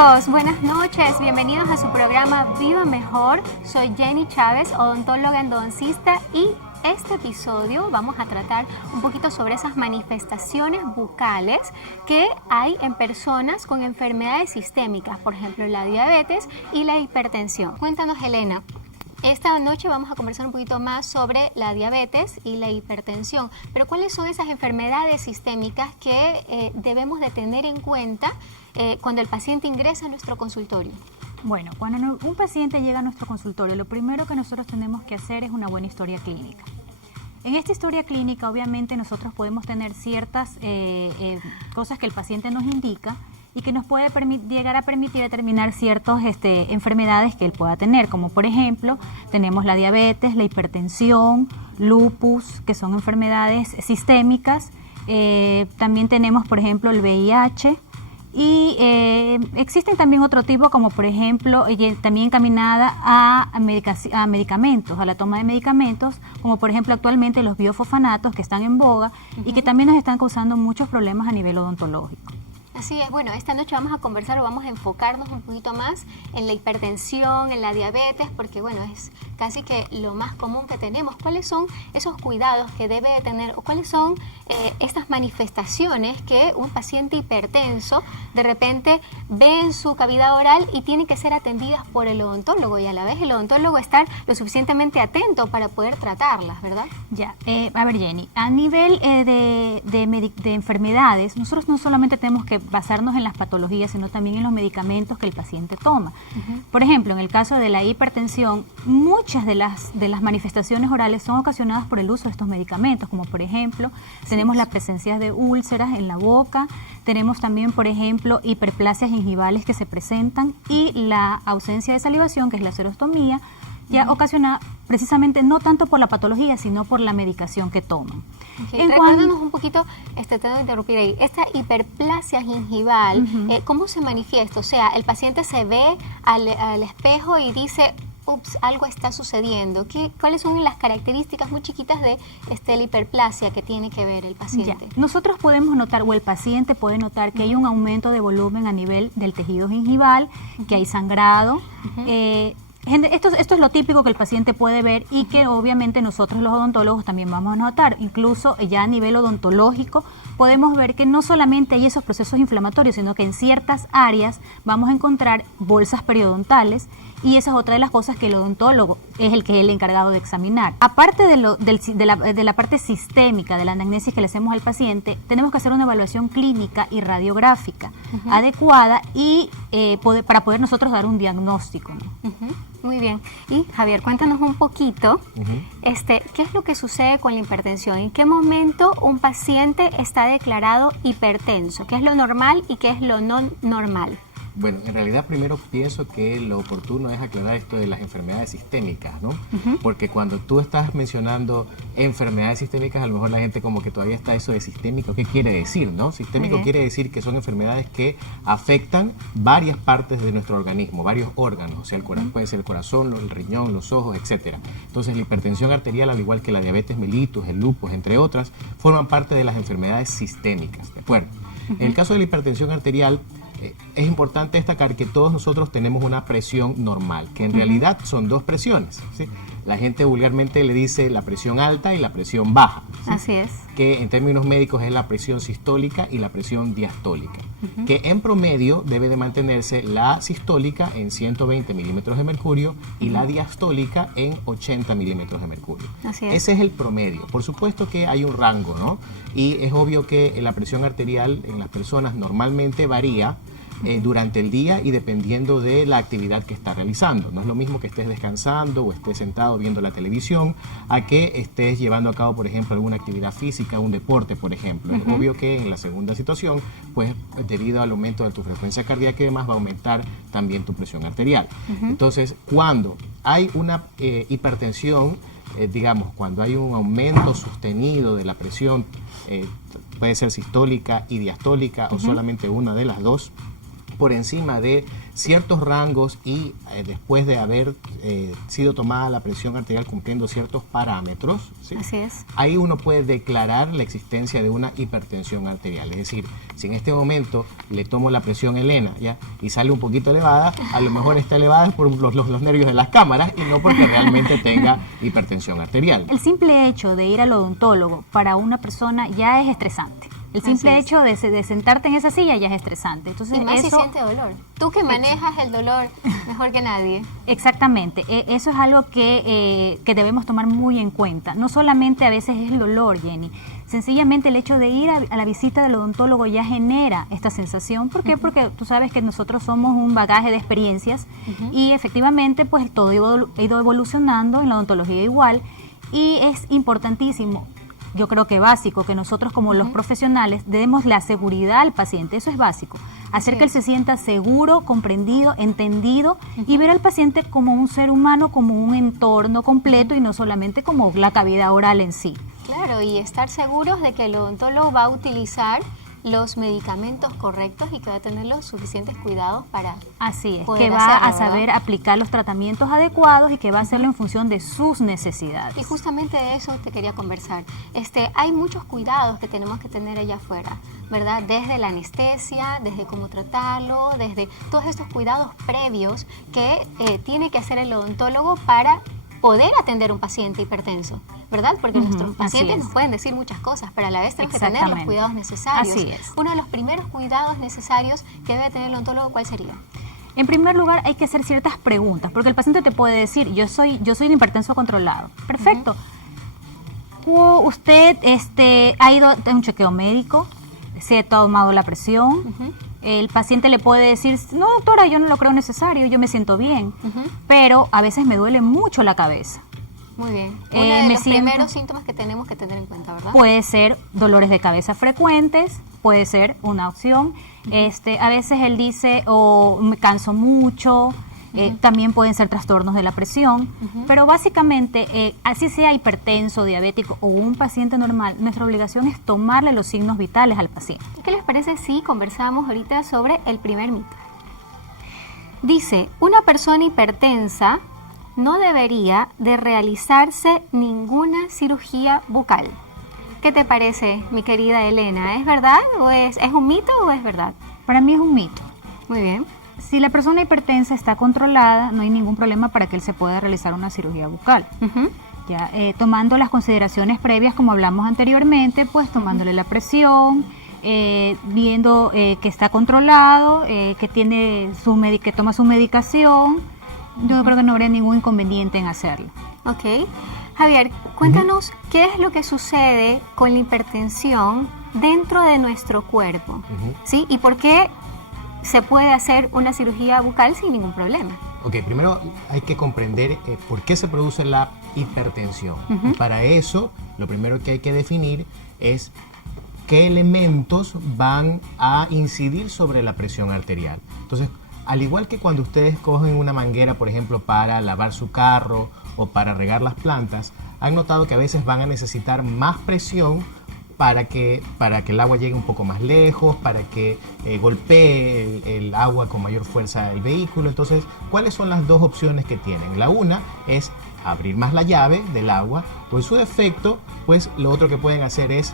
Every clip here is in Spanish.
amigos, buenas noches, bienvenidos a su programa Viva Mejor. Soy Jenny Chávez, odontóloga endodoncista, y este episodio vamos a tratar un poquito sobre esas manifestaciones bucales que hay en personas con enfermedades sistémicas, por ejemplo la diabetes y la hipertensión. Cuéntanos, Elena. Esta noche vamos a conversar un poquito más sobre la diabetes y la hipertensión, pero ¿cuáles son esas enfermedades sistémicas que debemos de tener en cuenta cuando el paciente ingresa a nuestro consultorio? Bueno, cuando un paciente llega a nuestro consultorio, lo primero que nosotros tenemos que hacer es una buena historia clínica. En esta historia clínica, obviamente, nosotros podemos tener ciertas cosas que el paciente nos indica y que nos puede llegar a permitir determinar ciertas enfermedades que él pueda tener, como por ejemplo, tenemos la diabetes, la hipertensión, lupus, que son enfermedades sistémicas. También tenemos, por ejemplo, el VIH. Y existen también otro tipo, como por ejemplo, también encaminada a medicamentos, a la toma de medicamentos, como por ejemplo actualmente los biofosfanatos, que están en boga y que también nos están causando muchos problemas a nivel odontológico. Así es, bueno, esta noche vamos a conversar o vamos a enfocarnos un poquito más en la hipertensión, en la diabetes, porque bueno, es casi que lo más común que tenemos. ¿Cuáles son esos cuidados que debe de tener o cuáles son estas manifestaciones que un paciente hipertenso de repente ve en su cavidad oral y tienen que ser atendidas por el odontólogo, y a la vez el odontólogo estar lo suficientemente atento para poder tratarlas, ¿verdad? Ya, a ver, Jenny, a nivel de enfermedades, nosotros no solamente tenemos que basarnos en las patologías, sino también en los medicamentos que el paciente toma. Por ejemplo, en el caso de la hipertensión, muchas de las manifestaciones orales son ocasionadas por el uso de estos medicamentos, como por ejemplo, tenemos la presencia de úlceras en la boca, tenemos también, por ejemplo, hiperplasias gingivales que se presentan, y la ausencia de salivación, que es la serostomía, ya ocasionada precisamente no tanto por la patología, sino por la medicación que toman. Okay. Recuérdanos un poquito, te tengo que interrumpir ahí, esta hiperplasia gingival, ¿cómo se manifiesta? O sea, el paciente se ve al espejo y dice, ups, algo está sucediendo. ¿Cuáles son las características muy chiquitas de la hiperplasia que tiene que ver el paciente? Ya. Nosotros podemos notar, o el paciente puede notar, que hay un aumento de volumen a nivel del tejido gingival, que hay sangrado. Esto es lo típico que el paciente puede ver y que obviamente nosotros los odontólogos también vamos a notar. Incluso ya a nivel odontológico podemos ver que no solamente hay esos procesos inflamatorios, sino que en ciertas áreas vamos a encontrar bolsas periodontales, y esa es otra de las cosas que el odontólogo es el encargado de examinar. Aparte de la parte sistémica, de la anamnesis que le hacemos al paciente, tenemos que hacer una evaluación clínica y radiográfica adecuada y para poder nosotros dar un diagnóstico, ¿no? Muy bien. Y Javier, cuéntanos un poquito, ¿qué es lo que sucede con la hipertensión? ¿En qué momento un paciente está declarado hipertenso? ¿Qué es lo normal y qué es lo no normal? Bueno, en realidad primero pienso que lo oportuno es aclarar esto de las enfermedades sistémicas, ¿no? Porque cuando tú estás mencionando enfermedades sistémicas, a lo mejor la gente como que todavía está eso de sistémico. ¿Qué quiere decir, no? Sistémico quiere decir que son enfermedades que afectan varias partes de nuestro organismo, varios órganos, o sea, el corazón, puede ser el corazón, el riñón, los ojos, etcétera. Entonces, la hipertensión arterial, al igual que la diabetes mellitus, el lupus, entre otras, forman parte de las enfermedades sistémicas, ¿de acuerdo? En el caso de la hipertensión arterial, es importante destacar que todos nosotros tenemos una presión normal, que en realidad son dos presiones, ¿sí? La gente vulgarmente le dice la presión alta y la presión baja, ¿sí? Así es. Que en términos médicos es la presión sistólica y la presión diastólica, que en promedio debe de mantenerse la sistólica en 120 milímetros de mercurio y la diastólica en 80 milímetros de mercurio. Así es. Ese es el promedio. Por supuesto que hay un rango, ¿no? Y es obvio que la presión arterial en las personas normalmente varía durante el día y dependiendo de la actividad que está realizando. No es lo mismo que estés descansando o estés sentado viendo la televisión a que estés llevando a cabo, por ejemplo, alguna actividad física, un deporte, por ejemplo. Es obvio que en la segunda situación, pues debido al aumento de tu frecuencia cardíaca y demás, va a aumentar también tu presión arterial. Entonces, cuando hay una hipertensión, digamos, cuando hay un aumento sostenido de la presión, puede ser sistólica y diastólica o solamente una de las dos, por encima de ciertos rangos y después de haber sido tomada la presión arterial cumpliendo ciertos parámetros, ¿sí? Así es. Ahí uno puede declarar la existencia de una hipertensión arterial. Es decir, si en este momento le tomo la presión Elena, ¿ya? Y sale un poquito elevada, a lo mejor está elevada por los nervios de las cámaras y no porque realmente tenga hipertensión arterial. El simple hecho de ir al odontólogo para una persona ya es estresante. El simple hecho de sentarte en esa silla ya es estresante. Entonces, y más eso, si siente dolor. Tú que manejas el dolor mejor que nadie. Exactamente. Eso es algo que debemos tomar muy en cuenta. No solamente a veces es el dolor, Jenny. Sencillamente el hecho de ir a la visita del odontólogo ya genera esta sensación. ¿Por qué? Porque tú sabes que nosotros somos un bagaje de experiencias y efectivamente pues todo ha ido evolucionando, en la odontología igual, y es importantísimo, yo creo que básico, que nosotros como los profesionales demos la seguridad al paciente. Eso es básico. Hacer que él se sienta seguro, comprendido, entendido y ver al paciente como un ser humano, como un entorno completo y no solamente como la cavidad oral en sí. Claro, y estar seguros de que el odontólogo va a utilizar los medicamentos correctos y que va a tener los suficientes cuidados para Así es, poder que va hacerlo, a saber ¿verdad? aplicar los tratamientos adecuados y que va a hacerlo en función de sus necesidades. Y justamente de eso te quería conversar. Hay muchos cuidados que tenemos que tener allá afuera, ¿verdad? Desde la anestesia, desde cómo tratarlo, desde todos estos cuidados previos que tiene que hacer el odontólogo para poder atender un paciente hipertenso, ¿verdad? Porque nuestros pacientes nos pueden decir muchas cosas, pero a la vez tenemos que tener los cuidados necesarios. Así es. Uno de los primeros cuidados necesarios que debe tener el odontólogo, ¿cuál sería? En primer lugar, hay que hacer ciertas preguntas, porque el paciente te puede decir, yo soy un hipertenso controlado. Perfecto. ¿Usted ha ido a un chequeo médico? ¿Se ha tomado la presión? El paciente le puede decir, no doctora, yo no lo creo necesario, yo me siento bien, pero a veces me duele mucho la cabeza. Muy bien. Uno de los primeros síntomas que tenemos que tener en cuenta, ¿verdad? Puede ser dolores de cabeza frecuentes, puede ser una opción. A veces él dice, me canso mucho, también pueden ser trastornos de la presión, pero básicamente, así sea hipertenso, diabético o un paciente normal, nuestra obligación es tomarle los signos vitales al paciente. ¿Qué les parece si conversamos ahorita sobre el primer mito? Dice, una persona hipertensa no debería de realizarse ninguna cirugía bucal. ¿Qué te parece, mi querida Elena? ¿Es verdad o es un mito o es verdad? Para mí es un mito. Muy bien. Si la persona hipertensa está controlada, no hay ningún problema para que él se pueda realizar una cirugía bucal. Ya, tomando las consideraciones previas, como hablamos anteriormente, pues tomándole la presión, viendo que está controlado, que toma su medicación, yo creo que no habría ningún inconveniente en hacerlo. Ok. Javier, cuéntanos qué es lo que sucede con la hipertensión dentro de nuestro cuerpo, ¿sí? Y por qué se puede hacer una cirugía bucal sin ningún problema. Ok, primero hay que comprender por qué se produce la hipertensión. Y para eso, lo primero que hay que definir es qué elementos van a incidir sobre la presión arterial. Entonces, al igual que cuando ustedes cogen una manguera, por ejemplo, para lavar su carro o para regar las plantas, han notado que a veces van a necesitar más presión para que el agua llegue un poco más lejos, para que golpee el agua con mayor fuerza el vehículo. Entonces, ¿cuáles son las dos opciones que tienen? La una es abrir más la llave del agua, o en su defecto, pues lo otro que pueden hacer es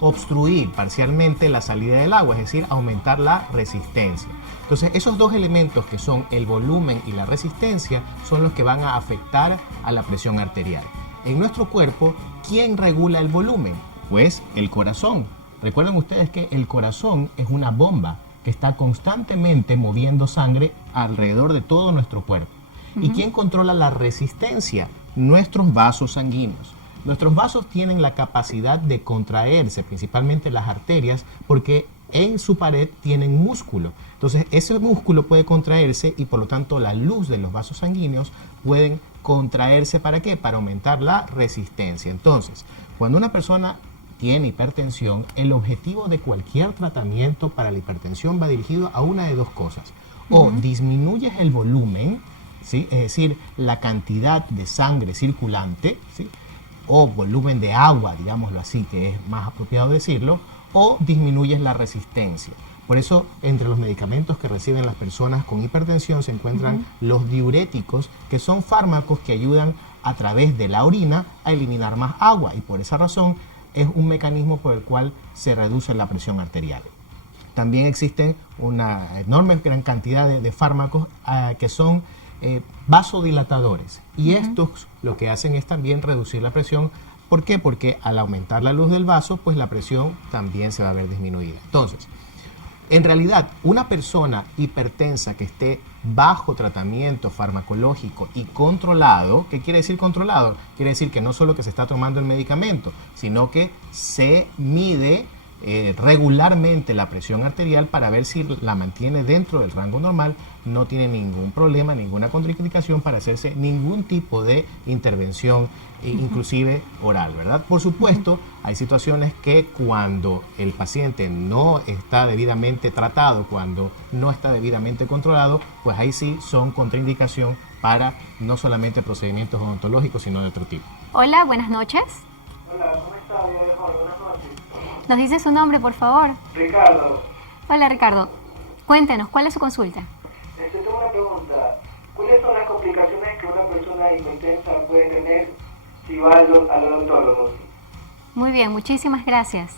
obstruir parcialmente la salida del agua, es decir, aumentar la resistencia. Entonces, esos dos elementos que son el volumen y la resistencia son los que van a afectar a la presión arterial. En nuestro cuerpo, ¿quién regula el volumen? Pues el corazón. Recuerden ustedes que el corazón es una bomba que está constantemente moviendo sangre alrededor de todo nuestro cuerpo. ¿Y quién controla la resistencia? Nuestros vasos sanguíneos. Nuestros vasos tienen la capacidad de contraerse, principalmente las arterias, porque en su pared tienen músculo. Entonces ese músculo puede contraerse y por lo tanto la luz de los vasos sanguíneos pueden contraerse. ¿Para qué? Para aumentar la resistencia. Entonces, cuando una persona tiene hipertensión, el objetivo de cualquier tratamiento para la hipertensión va dirigido a una de dos cosas. O disminuyes el volumen, ¿sí? Es decir, la cantidad de sangre circulante, ¿sí? O volumen de agua, digámoslo así, que es más apropiado decirlo, o disminuyes la resistencia. Por eso, entre los medicamentos que reciben las personas con hipertensión se encuentran los diuréticos, que son fármacos que ayudan a través de la orina a eliminar más agua, y por esa razón es un mecanismo por el cual se reduce la presión arterial. También existen una enorme gran cantidad de fármacos que son vasodilatadores, y estos lo que hacen es también reducir la presión. ¿Por qué? Porque al aumentar la luz del vaso, pues la presión también se va a ver disminuida. Entonces, en realidad, una persona hipertensa que esté bajo tratamiento farmacológico y controlado, ¿qué quiere decir controlado? Quiere decir que no solo que se está tomando el medicamento, sino que se mide regularmente la presión arterial para ver si la mantiene dentro del rango normal, no tiene ningún problema, ninguna contraindicación para hacerse ningún tipo de intervención, inclusive oral, ¿verdad? Por supuesto, hay situaciones que cuando el paciente no está debidamente tratado, cuando no está debidamente controlado, pues ahí sí son contraindicación para no solamente procedimientos odontológicos, sino de otro tipo. Hola, buenas noches. Hola, ¿cómo está? Buenas noches. ¿Nos dice su nombre, por favor? Ricardo, Hola, Ricardo. Cuéntenos, ¿cuál es su consulta? tengo una pregunta. ¿Cuáles son las complicaciones que una persona hipertensa puede tener si va al odontólogo? Muy bien, muchísimas gracias.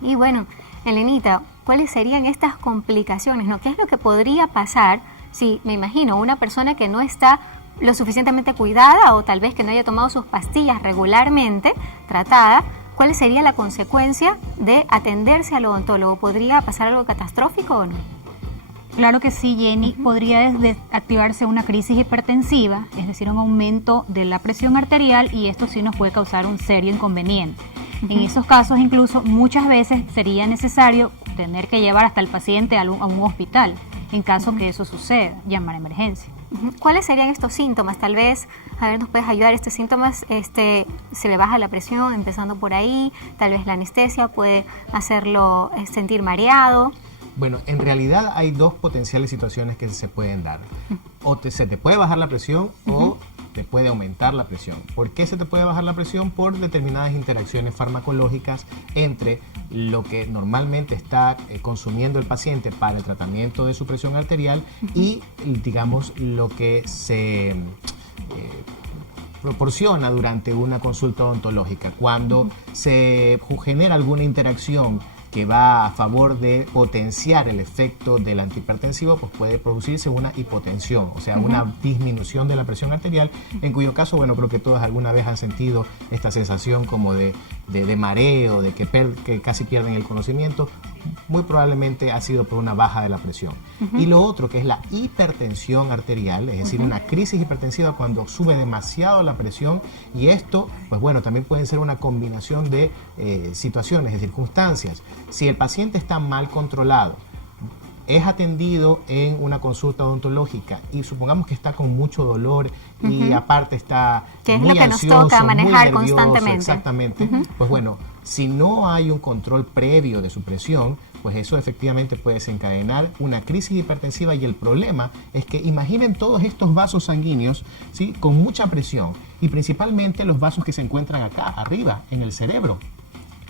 Y bueno, Elenita, ¿cuáles serían estas complicaciones, no? ¿Qué es lo que podría pasar si, me imagino, una persona que no está lo suficientemente cuidada o tal vez que no haya tomado sus pastillas regularmente tratada? ¿Cuál sería la consecuencia de atenderse al odontólogo? ¿Podría pasar algo catastrófico o no? Claro que sí, Jenny. Podría activarse una crisis hipertensiva, es decir, un aumento de la presión arterial, y esto sí nos puede causar un serio inconveniente. En esos casos, incluso, muchas veces sería necesario tener que llevar hasta el paciente a un hospital, en caso que eso suceda, llamar a emergencia. ¿Cuáles serían estos síntomas? Tal vez, a ver, nos puedes ayudar. Estos síntomas, se le baja la presión, empezando por ahí. Tal vez la anestesia puede hacerlo sentir mareado. Bueno, en realidad hay dos potenciales situaciones que se pueden dar. O se te puede bajar la presión o te puede aumentar la presión. ¿Por qué se te puede bajar la presión? Por determinadas interacciones farmacológicas entre lo que normalmente está consumiendo el paciente para el tratamiento de su presión arterial y, digamos, lo que se proporciona durante una consulta odontológica. Cuando se genera alguna interacción que va a favor de potenciar el efecto del antihipertensivo, pues puede producirse una hipotensión, o sea, una disminución de la presión arterial, en cuyo caso, bueno, creo que todas alguna vez han sentido esta sensación como de mareo, de que casi pierden el conocimiento. Muy probablemente ha sido por una baja de la presión. Y lo otro, que es la hipertensión arterial, es decir, una crisis hipertensiva cuando sube demasiado la presión, y esto, pues bueno, también puede ser una combinación de situaciones, de circunstancias. Si el paciente está mal controlado, es atendido en una consulta odontológica y supongamos que está con mucho dolor y aparte está que es muy lo que ansioso, nos toca manejar muy nervioso, constantemente. Exactamente. Pues bueno, si no hay un control previo de su presión, pues eso efectivamente puede desencadenar una crisis hipertensiva, y el problema es que imaginen todos estos vasos sanguíneos, ¿sí?, con mucha presión, y principalmente los vasos que se encuentran acá arriba en el cerebro.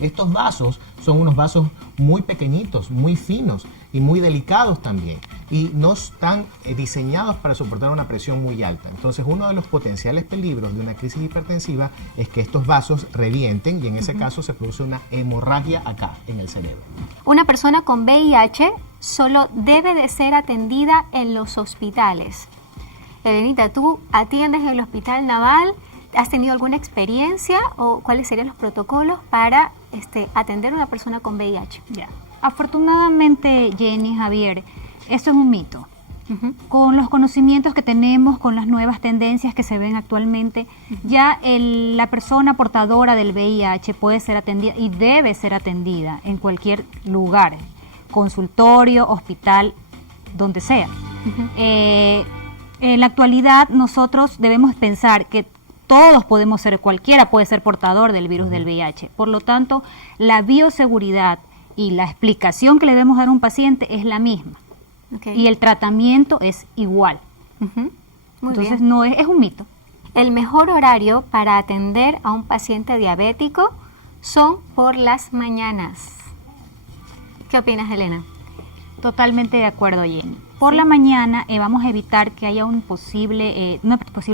Estos vasos son unos vasos muy pequeñitos, muy finos y muy delicados también, y no están diseñados para soportar una presión muy alta. Entonces, uno de los potenciales peligros de una crisis hipertensiva es que estos vasos revienten, y en ese caso se produce una hemorragia acá en el cerebro. Una persona con VIH solo debe de ser atendida en los hospitales. Elenita, ¿tú atiendes en el Hospital Naval? ¿Has tenido alguna experiencia o cuáles serían los protocolos para atender a una persona con VIH? Ya. Afortunadamente, Jenny, Javier, esto es un mito. Con los conocimientos que tenemos, con las nuevas tendencias que se ven actualmente, ya la persona portadora del VIH puede ser atendida y debe ser atendida en cualquier lugar, consultorio, hospital, donde sea. En la actualidad, nosotros debemos pensar que todos podemos ser, cualquiera puede ser portador del virus del VIH. Por lo tanto, la bioseguridad y la explicación que le debemos dar a un paciente es la misma. Y el tratamiento es igual. Entonces, bien. no es un mito. El mejor horario para atender a un paciente diabético son por las mañanas. ¿Qué opinas, Elena? Totalmente de acuerdo, Jenny. Por la mañana vamos a evitar que haya una posible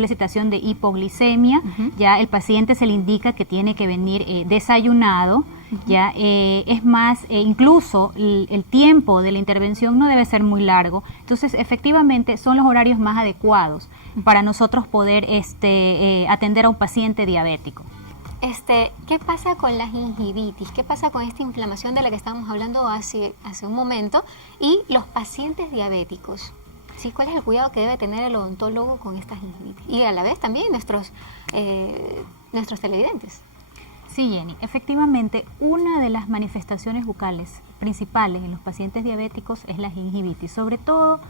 situación de hipoglicemia. Ya el paciente se le indica que tiene que venir desayunado. Ya es más, incluso el tiempo de la intervención no debe ser muy largo. Entonces, efectivamente, son los horarios más adecuados para nosotros poder atender a un paciente diabético. ¿Qué pasa con la gingivitis? ¿Qué pasa con esta inflamación de la que estábamos hablando hace un momento? Y los pacientes diabéticos, ¿sí? ¿Cuál es el cuidado que debe tener el odontólogo con esta gingivitis? Y a la vez también nuestros televidentes. Sí, Jenny, efectivamente, una de las manifestaciones bucales principales en los pacientes diabéticos es la gingivitis, sobre todo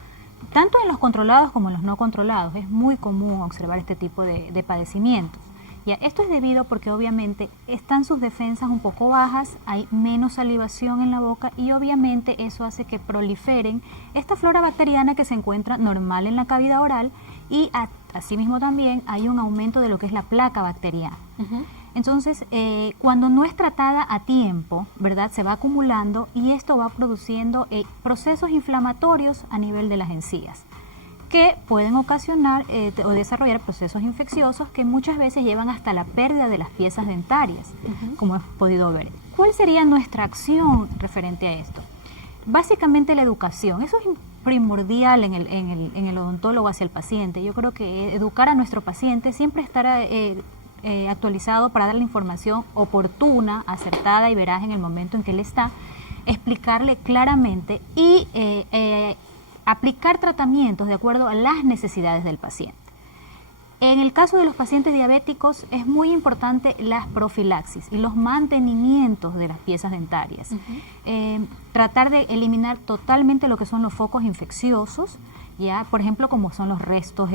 tanto en los controlados como en los no controlados. Es muy común observar este tipo de padecimientos. Ya, esto es debido porque obviamente están sus defensas un poco bajas, hay menos salivación en la boca y obviamente eso hace que proliferen esta flora bacteriana que se encuentra normal en la cavidad oral y asimismo también hay un aumento de lo que es la placa bacteriana. Entonces, cuando no es tratada a tiempo, ¿verdad? Se va acumulando y esto va produciendo procesos inflamatorios a nivel de las encías, que pueden ocasionar o desarrollar procesos infecciosos que muchas veces llevan hasta la pérdida de las piezas dentarias, como hemos podido ver. ¿Cuál sería nuestra acción referente a esto? Básicamente la educación, eso es primordial en el odontólogo hacia el paciente. Yo creo que educar a nuestro paciente, siempre estar actualizado para dar la información oportuna, acertada y veraz en el momento en que él está, explicarle claramente y aplicar tratamientos de acuerdo a las necesidades del paciente. En el caso de los pacientes diabéticos es muy importante las profilaxis y los mantenimientos de las piezas dentarias. Tratar de eliminar totalmente lo que son los focos infecciosos, ya, por ejemplo, como son los restos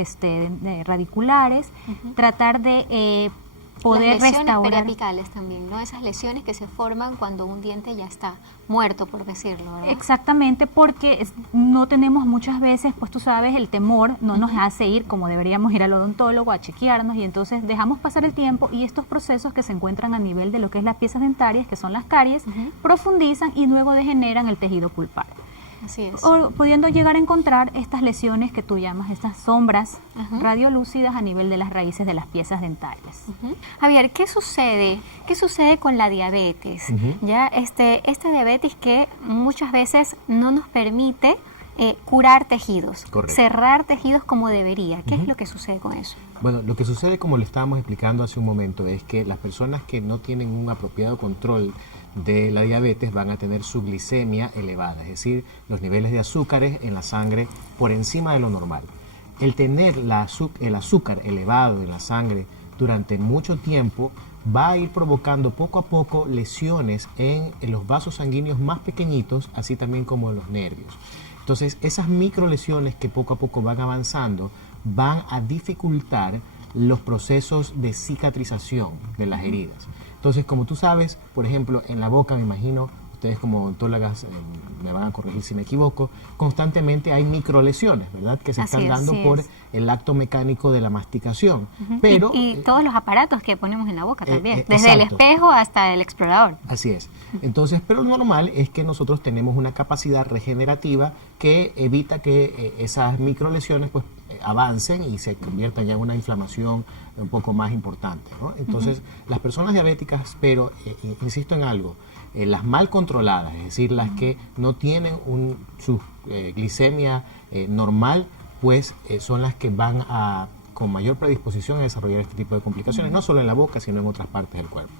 radiculares, tratar de poder las lesiones restaurar periapicales también, ¿no? Esas lesiones que se forman cuando un diente ya está muerto, por decirlo, ¿verdad? Exactamente, porque no tenemos muchas veces, pues tú sabes, el temor no nos hace ir como deberíamos ir al odontólogo a chequearnos y entonces dejamos pasar el tiempo y estos procesos que se encuentran a nivel de lo que es las piezas dentarias, que son las caries, profundizan y luego degeneran el tejido pulpar. Así es. O pudiendo llegar a encontrar estas lesiones que tú llamas, estas sombras radiolúcidas a nivel de las raíces de las piezas dentarias. Javier, ¿qué sucede? ¿Qué sucede con la diabetes? Ya esta diabetes que muchas veces no nos permite curar tejidos, cerrar tejidos como debería. ¿Qué es lo que sucede con eso? Bueno, lo que sucede, como le estábamos explicando hace un momento, es que las personas que no tienen un apropiado control de la diabetes van a tener su glicemia elevada, es decir, los niveles de azúcares en la sangre por encima de lo normal. El tener el azúcar elevado en la sangre durante mucho tiempo va a ir provocando poco a poco lesiones en los vasos sanguíneos más pequeñitos, así también como en los nervios. Entonces, esas microlesiones que poco a poco van avanzando van a dificultar los procesos de cicatrización de las heridas. Entonces, como tú sabes, por ejemplo, en la boca, me imagino, ustedes como odontólogas me van a corregir si me equivoco, constantemente hay microlesiones, ¿verdad? Que se están dando por el acto mecánico de la masticación. Pero, y todos los aparatos que ponemos en la boca también, desde el espejo hasta el explorador. Así es. Entonces, pero lo normal es que nosotros tenemos una capacidad regenerativa que evita que esas microlesiones pues avancen y se conviertan ya en una inflamación un poco más importante, ¿no? Entonces, las personas diabéticas, pero insisto en algo, las mal controladas, es decir, las que no tienen su glicemia normal, pues son las que van con mayor predisposición a desarrollar este tipo de complicaciones, no solo en la boca, sino en otras partes del cuerpo.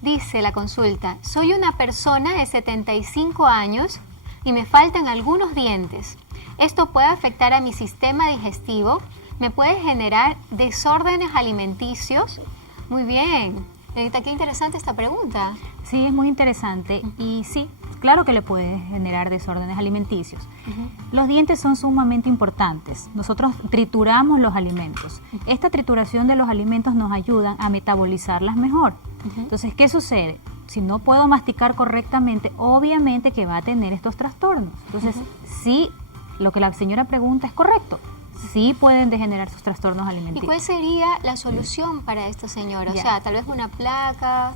Dice la consulta, soy una persona de 75 años y me faltan algunos dientes. Esto puede afectar a mi sistema digestivo, me puede generar desórdenes alimenticios. Muy bien, qué interesante esta pregunta. Sí, es muy interesante y sí, claro que le puede generar desórdenes alimenticios. Los dientes son sumamente importantes. Nosotros trituramos los alimentos. Esta trituración de los alimentos nos ayuda a metabolizarlas mejor. Entonces, ¿qué sucede? Si no puedo masticar correctamente, obviamente que va a tener estos trastornos. Entonces, sí, lo que la señora pregunta es correcto. Sí pueden degenerar sus trastornos alimenticios. ¿Y cuál sería la solución para esta señora? O sea, tal vez una placa.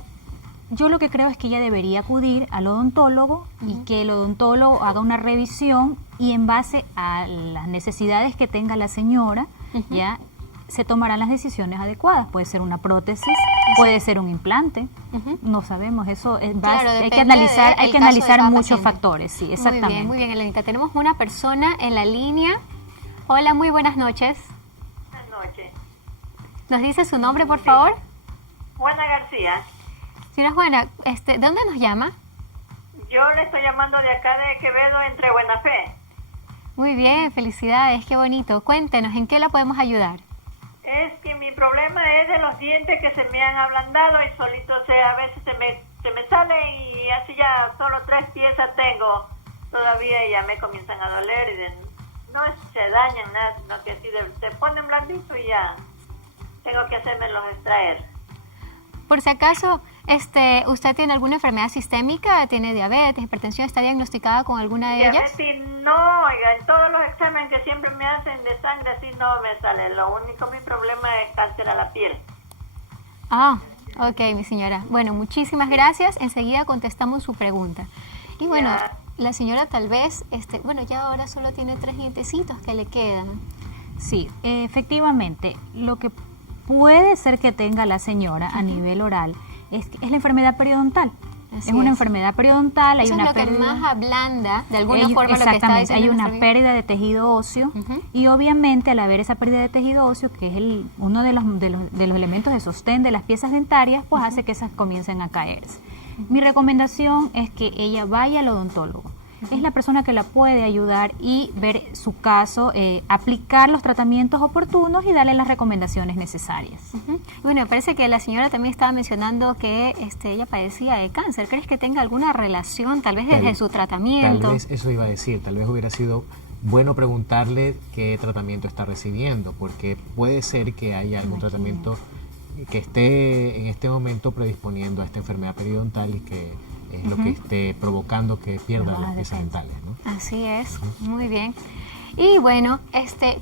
yo lo que creo es que ella debería acudir al odontólogo y que el odontólogo haga una revisión y en base a las necesidades que tenga la señora, ya se tomarán las decisiones adecuadas. Puede ser una prótesis, puede ser un implante, no sabemos, eso es hay que analizar muchos factores, sí, exactamente. Muy bien, Elenita. Tenemos una persona en la línea. Hola, muy buenas noches. Buenas noches. ¿Nos dice su nombre, por favor? Juana García. Señora Juana, ¿de dónde nos llama? Yo le estoy llamando de acá de Quevedo, entre Buena Fe. Muy bien, felicidades, qué bonito. Cuéntenos, ¿en qué la podemos ayudar? Es que mi problema es de los dientes que se me han ablandado y solito a veces se me sale y así ya solo 3 piezas tengo. Todavía ya me comienzan a doler y no se dañan nada, sino que así se ponen blanditos y ya tengo que hacérmelos extraer. Por si acaso, ¿usted tiene alguna enfermedad sistémica? ¿Tiene diabetes, hipertensión? ¿Está diagnosticada con alguna de ellas? Diabetes no, oiga, en todos los exámenes que siempre me hacen de sangre así no me sale. Lo único, mi problema es cáncer a la piel. Ah, ok, mi señora. Bueno, muchísimas gracias. Enseguida contestamos su pregunta. Y bueno, la señora tal vez, ya ahora solo tiene 3 dientecitos que le quedan. Sí, efectivamente, lo que puede ser que tenga la señora a nivel oral es la enfermedad periodontal. Es una enfermedad periodontal, hay una pérdida. Eso es lo que más ablanda, de alguna forma, lo que está diciendo. Hay una pérdida de tejido óseo y obviamente al haber esa pérdida de tejido óseo, que es uno de los elementos de sostén de las piezas dentarias, pues hace que esas comiencen a caerse. Mi recomendación es que ella vaya al odontólogo. Es la persona que la puede ayudar y ver su caso, aplicar los tratamientos oportunos y darle las recomendaciones necesarias. Bueno, me parece que la señora también estaba mencionando que ella padecía de cáncer. ¿Crees que tenga alguna relación, tal vez desde su tratamiento? Tal vez eso iba a decir, tal vez hubiera sido bueno preguntarle qué tratamiento está recibiendo, porque puede ser que haya algún tratamiento que esté en este momento predisponiendo a esta enfermedad periodontal y que es lo que esté provocando que pierda las piezas dentales, ¿no? Así es, muy bien. Y bueno,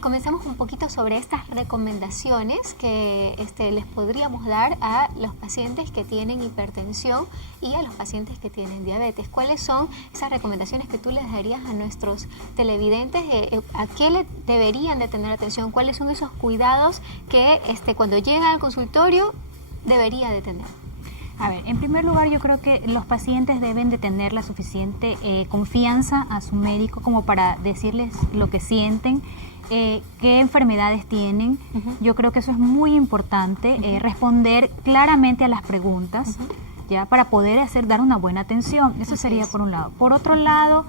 comencemos un poquito sobre estas recomendaciones que les podríamos dar a los pacientes que tienen hipertensión y a los pacientes que tienen diabetes. ¿Cuáles son esas recomendaciones que tú les darías a nuestros televidentes? ¿A qué le deberían de tener atención? ¿Cuáles son esos cuidados que cuando llegan al consultorio debería de tener? A ver, en primer lugar yo creo que los pacientes deben de tener la suficiente confianza a su médico como para decirles lo que sienten, qué enfermedades tienen. Yo creo que eso es muy importante, responder claramente a las preguntas, ya para poder dar una buena atención. Eso sería por un lado. Por otro lado,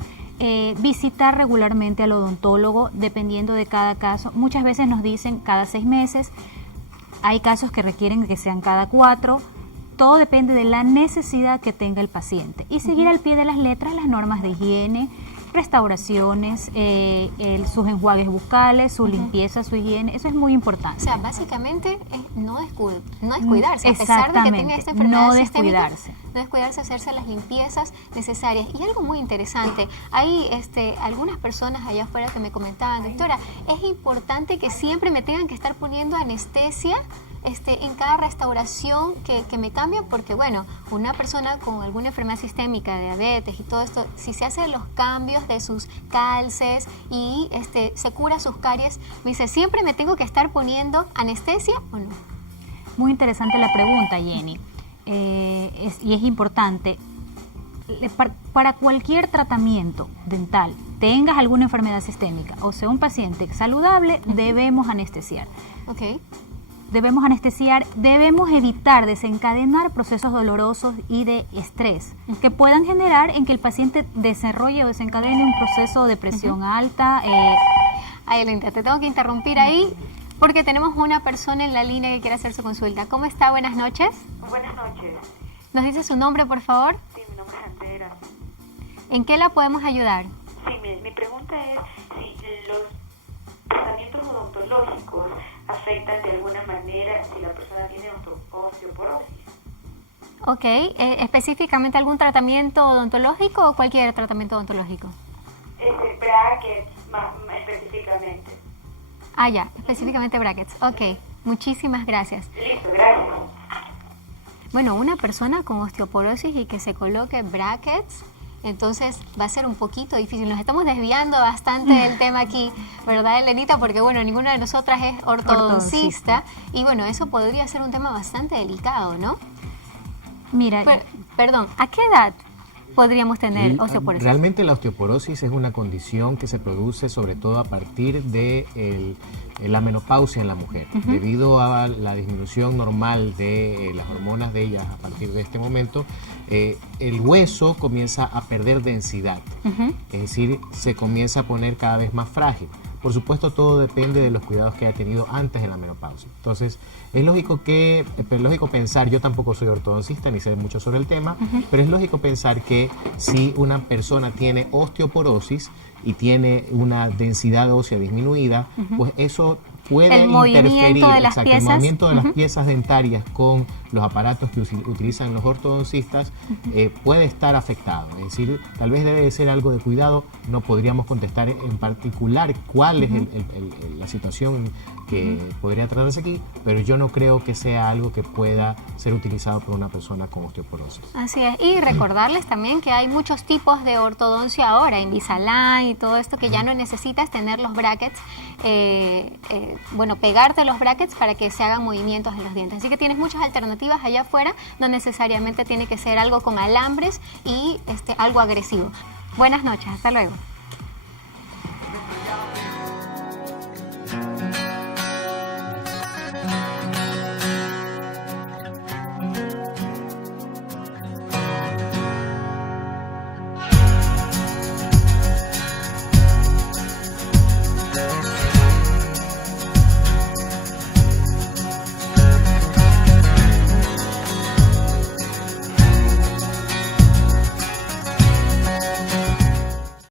visitar regularmente al odontólogo dependiendo de cada caso. Muchas veces nos dicen cada 6 meses, hay casos que requieren que sean cada 4. Todo depende de la necesidad que tenga el paciente y seguir al pie de las letras las normas de higiene, restauraciones, sus enjuagues bucales, su limpieza, su higiene. Eso es muy importante. O sea, básicamente no descuidarse, a pesar de que tenga esta enfermedad no sistémica, descuidarse. No descuidarse, hacerse las limpiezas necesarias. Y algo muy interesante, hay algunas personas allá afuera que me comentaban, doctora, es importante que siempre me tengan que estar poniendo anestesia en cada restauración que me cambian, porque bueno, una persona con alguna enfermedad sistémica, diabetes y todo esto, si se hacen los cambios de sus calces y se cura sus caries, me dice, ¿siempre me tengo que estar poniendo anestesia o no? Muy interesante la pregunta, Jenny, y es importante. Para cualquier tratamiento dental, tengas alguna enfermedad sistémica o sea un paciente saludable, debemos anestesiar. Okay. Debemos anestesiar, debemos evitar desencadenar procesos dolorosos y de estrés que puedan generar en que el paciente desarrolle o desencadene un proceso de presión alta. Ay, Elenita, te tengo que interrumpir ahí porque tenemos una persona en la línea que quiere hacer su consulta. ¿Cómo está? Buenas noches. Buenas noches. ¿Nos dice su nombre, por favor? Sí, mi nombre es Andrea. ¿En qué la podemos ayudar? Sí, mi pregunta es si los tratamientos odontológicos afectan de alguna manera si la persona tiene osteoporosis. Ok, ¿específicamente algún tratamiento odontológico o cualquier tratamiento odontológico? Brackets, más específicamente. Ah, ya, específicamente brackets. Ok, muchísimas gracias. Listo, gracias. bueno, una persona con osteoporosis y que se coloque brackets, entonces va a ser un poquito difícil. Nos estamos desviando bastante del tema aquí, ¿verdad, Elenita? Porque, bueno, ninguna de nosotras es ortodoncista. Y, bueno, eso podría ser un tema bastante delicado, ¿no? Mira, Perdón, ¿a qué edad podríamos tener osteoporosis? Realmente la osteoporosis es una condición que se produce sobre todo a partir de la menopausia en la mujer. Debido a la disminución normal de las hormonas de ellas a partir de este momento, el hueso comienza a perder densidad, es decir, se comienza a poner cada vez más frágil. Por supuesto, todo depende de los cuidados que haya tenido antes de la menopausia. Entonces, es lógico pensar, yo tampoco soy ortodoncista ni sé mucho sobre el tema, pero es lógico pensar que si una persona tiene osteoporosis y tiene una densidad ósea disminuida, pues eso puede interferir, el movimiento de las piezas dentarias con los aparatos que utilizan los ortodoncistas puede estar afectado. Es decir, tal vez debe de ser algo de cuidado. No podríamos contestar en particular cuál es la situación que podría tratarse aquí, pero yo no creo que sea algo que pueda ser utilizado por una persona con osteoporosis. Así es, y recordarles también que hay muchos tipos de ortodoncia ahora, Invisalign y todo esto, que ya no necesitas tener los brackets, pegarte los brackets para que se hagan movimientos en los dientes. Así que tienes muchas alternativas allá afuera, no necesariamente tiene que ser algo con alambres y algo agresivo. Buenas noches, hasta luego.